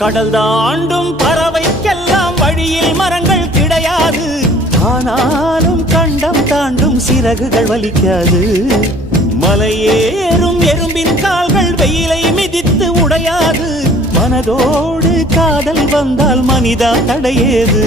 கடல் தாண்டும் பறவைக்கெல்லாம் வழியில் மரங்கள் கிடையாது. ஆனாலும் கண்டம் தாண்டும் சிறகுகள் வலிக்காது. மலையேறும் எறும்பின் கால்கள் வெயிலை மிதித்து உடையாது. மனதோடு காதல் வந்தால் மனிதா தடையேது.